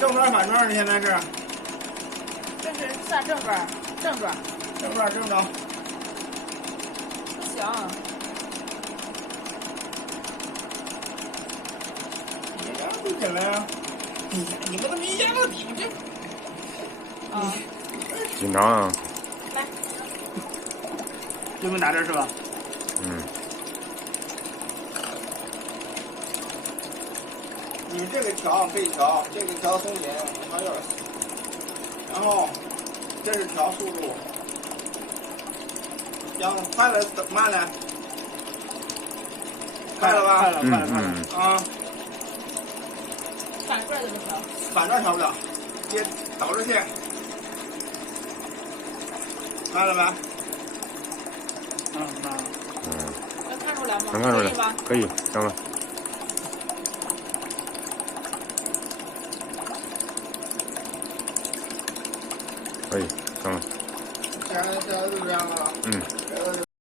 正转反转，现在是。这是算正转，正转。正转正着。不行。一样就进来啊！你们怎么一样都比不进？啊。紧张啊！来。就能打这是吧？嗯。你这个调可以调，这个调松紧，还有，然后这是调速度，行，快了慢了，快了吧？快了，快了，快了啊！反转怎么调？反转调不了，接导着线，慢了吧？慢了。能看出来吗？能看出来可以吗？可以，行了。可以，行了。现在就这样了。嗯。